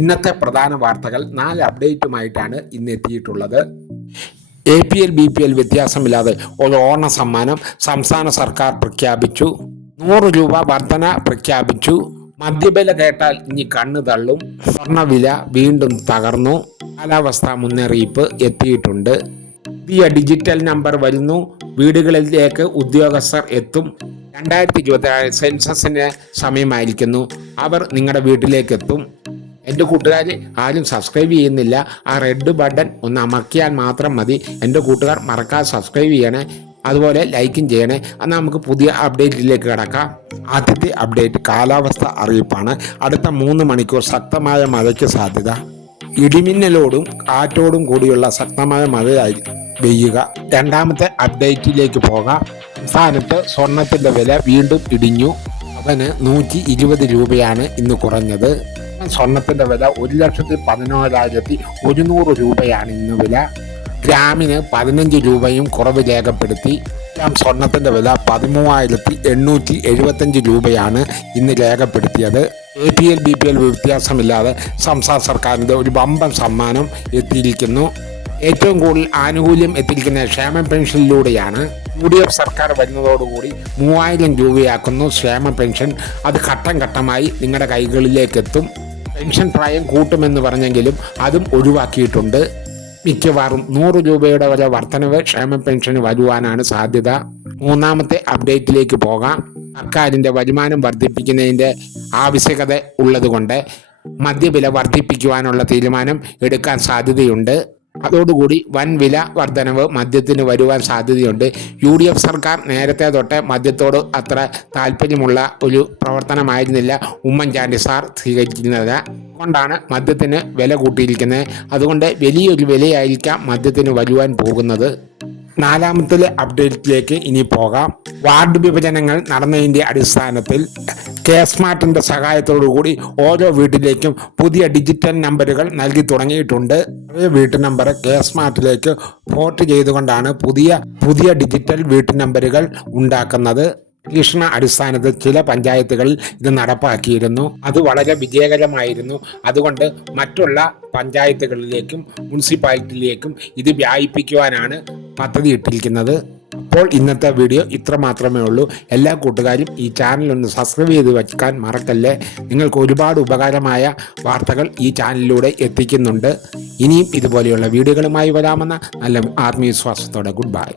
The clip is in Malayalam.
ഇന്നത്തെ പ്രധാന വാർത്തകൾ 4 അപ്ഡേറ്റുമായിട്ടാണ് ഇന്ന് എത്തിയിട്ടുള്ളത്. APL BPL വ്യത്യാസമില്ലാതെ ഒരു ഓണ സമ്മാനം സംസ്ഥാന സർക്കാർ പ്രഖ്യാപിച്ചു. 100 രൂപ വർധന പ്രഖ്യാപിച്ചു. മദ്യവില കേട്ടാൽ ഇനി കണ്ണു തള്ളും. സ്വർണ്ണവില വീണ്ടും തകർന്നു. കാലാവസ്ഥാ മുന്നറിയിപ്പ് എത്തിയിട്ടുണ്ട്. പുതിയ ഡിജിറ്റൽ നമ്പർ വരുന്നു. വീടുകളിലേക്ക് ഉദ്യോഗസ്ഥർ എത്തും. 2026 സെൻസസിന് സമയമായിരിക്കുന്നു. അവർ നിങ്ങളുടെ വീട്ടിലേക്ക് എത്തും. എൻ്റെ കൂട്ടുകാർ ആരും സബ്സ്ക്രൈബ് ചെയ്യുന്നില്ല. ആ റെഡ് ബട്ടൺ ഒന്ന് അമർത്തിയാൽ മാത്രം മതി. എൻ്റെ കൂട്ടുകാർ മറക്കാതെ സബ്സ്ക്രൈബ് ചെയ്യണേ, അതുപോലെ ലൈക്കും ചെയ്യണേ. എന്നാൽ നമുക്ക് പുതിയ അപ്ഡേറ്റിലേക്ക് കിടക്കാം. ആദ്യത്തെ അപ്ഡേറ്റ് കാലാവസ്ഥ അറിയിപ്പാണ്. അടുത്ത 3 മണിക്കൂർ ശക്തമായ മഴയ്ക്ക് സാധ്യത. ഇടിമിന്നലോടും കാറ്റോടും കൂടിയുള്ള ശക്തമായ മഴയായി പെയ്യുക. രണ്ടാമത്തെ അപ്ഡേറ്റിലേക്ക് പോകാം. സംസ്ഥാനത്ത് സ്വർണത്തിൻ്റെ വില വീണ്ടും ഇടിഞ്ഞു. അവന് 120 രൂപയാണ് ഇന്ന് കുറഞ്ഞത്. സ്വർണത്തിൻ്റെ വില 1,14,100 രൂപയാണ് ഇന്ന് വില. ഗ്രാമിന് 15 രൂപയും കുറവ് രേഖപ്പെടുത്തി. സ്വർണത്തിൻ്റെ വില 13,875 രൂപയാണ് ഇന്ന് രേഖപ്പെടുത്തിയത്. APL BPL വ്യത്യാസമില്ലാതെ സംസ്ഥാന സർക്കാരിൻ്റെ ഒരു വമ്പൻ സമ്മാനം എത്തിയിരിക്കുന്നു. ഏറ്റവും കൂടുതൽ ആനുകൂല്യം എത്തിയിരിക്കുന്ന ക്ഷേമ പെൻഷനിലൂടെയാണ്. UDF സർക്കാർ വരുന്നതോടുകൂടി 3000 രൂപയാക്കുന്നു ക്ഷേമ പെൻഷൻ. അത് ഘട്ടം ഘട്ടമായി നിങ്ങളുടെ കൈകളിലേക്ക് എത്തും. പെൻഷൻ പ്രായം കൂട്ടുമെന്ന് പറഞ്ഞെങ്കിലും അതും ഒഴിവാക്കിയിട്ടുണ്ട്. മിക്കവാറും 100 രൂപയുടെ വരെ വർധനവ് ക്ഷേമ പെൻഷന് വരുവാനാണ് സാധ്യത. മൂന്നാമത്തെ അപ്ഡേറ്റിലേക്ക് പോകാം. സർക്കാരിൻ്റെ വരുമാനം വർദ്ധിപ്പിക്കുന്നതിൻ്റെ ആവശ്യകത ഉള്ളതുകൊണ്ട് മദ്യവില വർദ്ധിപ്പിക്കുവാനുള്ള തീരുമാനം എടുക്കാൻ സാധ്യതയുണ്ട്. അതോടുകൂടി വൻ വില വർധനവ് മദ്യത്തിന് വരുവാൻ സാധ്യതയുണ്ട്. UDF സർക്കാർ നേരത്തെ തൊട്ട് മദ്യത്തോട് അത്ര താല്പര്യമുള്ള ഒരു പ്രവർത്തനമായിരുന്നില്ല ഉമ്മൻചാണ്ടി സാർ സ്വീകരിക്കുന്നത്. അതുകൊണ്ടാണ് മദ്യത്തിന് വില കൂട്ടിയിരിക്കുന്നത്. അതുകൊണ്ട് വലിയൊരു വിലയായിരിക്കാം മദ്യത്തിന് വരുവാൻ പോകുന്നത്. നാലാമത്തെ അപ്ഡേറ്റിലേക്ക് ഇനി പോകാം. വാർഡ് വിഭജനങ്ങൾ നടന്നതിൻ്റെ അടിസ്ഥാനത്തിൽ സ്മാർട്ടിൻ്റെ സഹായത്തോടുകൂടി ഓരോ വീട്ടിലേക്കും പുതിയ ഡിജിറ്റൽ നമ്പറുകൾ നൽകി തുടങ്ങിയിട്ടുണ്ട്. വീട്ടു നമ്പർ സ്മാർട്ടിലേക്ക് പോർട്ട് ചെയ്തുകൊണ്ടാണ് പുതിയ ഡിജിറ്റൽ വീട്ടു നമ്പറുകൾ ഉണ്ടാക്കുന്നത്. പരീക്ഷണ അടിസ്ഥാനത്തിൽ ചില പഞ്ചായത്തുകളിൽ ഇത് നടപ്പാക്കിയിരുന്നു. അത് വളരെ വിജയകരമായിരുന്നു. അതുകൊണ്ട് മറ്റുള്ള പഞ്ചായത്തുകളിലേക്കും മുനിസിപ്പാലിറ്റിയിലേക്കും ഇത് വ്യാപിപ്പിക്കുവാനാണ് പദ്ധതി ഇട്ടിരിക്കുന്നത്. അപ്പോൾ ഇന്നത്തെ വീഡിയോ ഇത്ര മാത്രമേ ഉള്ളൂ. എല്ലാ കൂട്ടുകാരും ഈ ചാനൽ ഒന്ന് സബ്സ്ക്രൈബ് ചെയ്ത് വയ്ക്കാൻ മറക്കല്ലേ. നിങ്ങൾക്ക് ഒരുപാട് ഉപകാരമായ വാർത്തകൾ ഈ ചാനലിലൂടെ എത്തിക്കുന്നുണ്ട്. ഇനിയും ഇതുപോലെയുള്ള വീഡിയോകളുമായി വരാമെന്ന നല്ല ആത്മവിശ്വാസത്തോടെ ഗുഡ് ബൈ.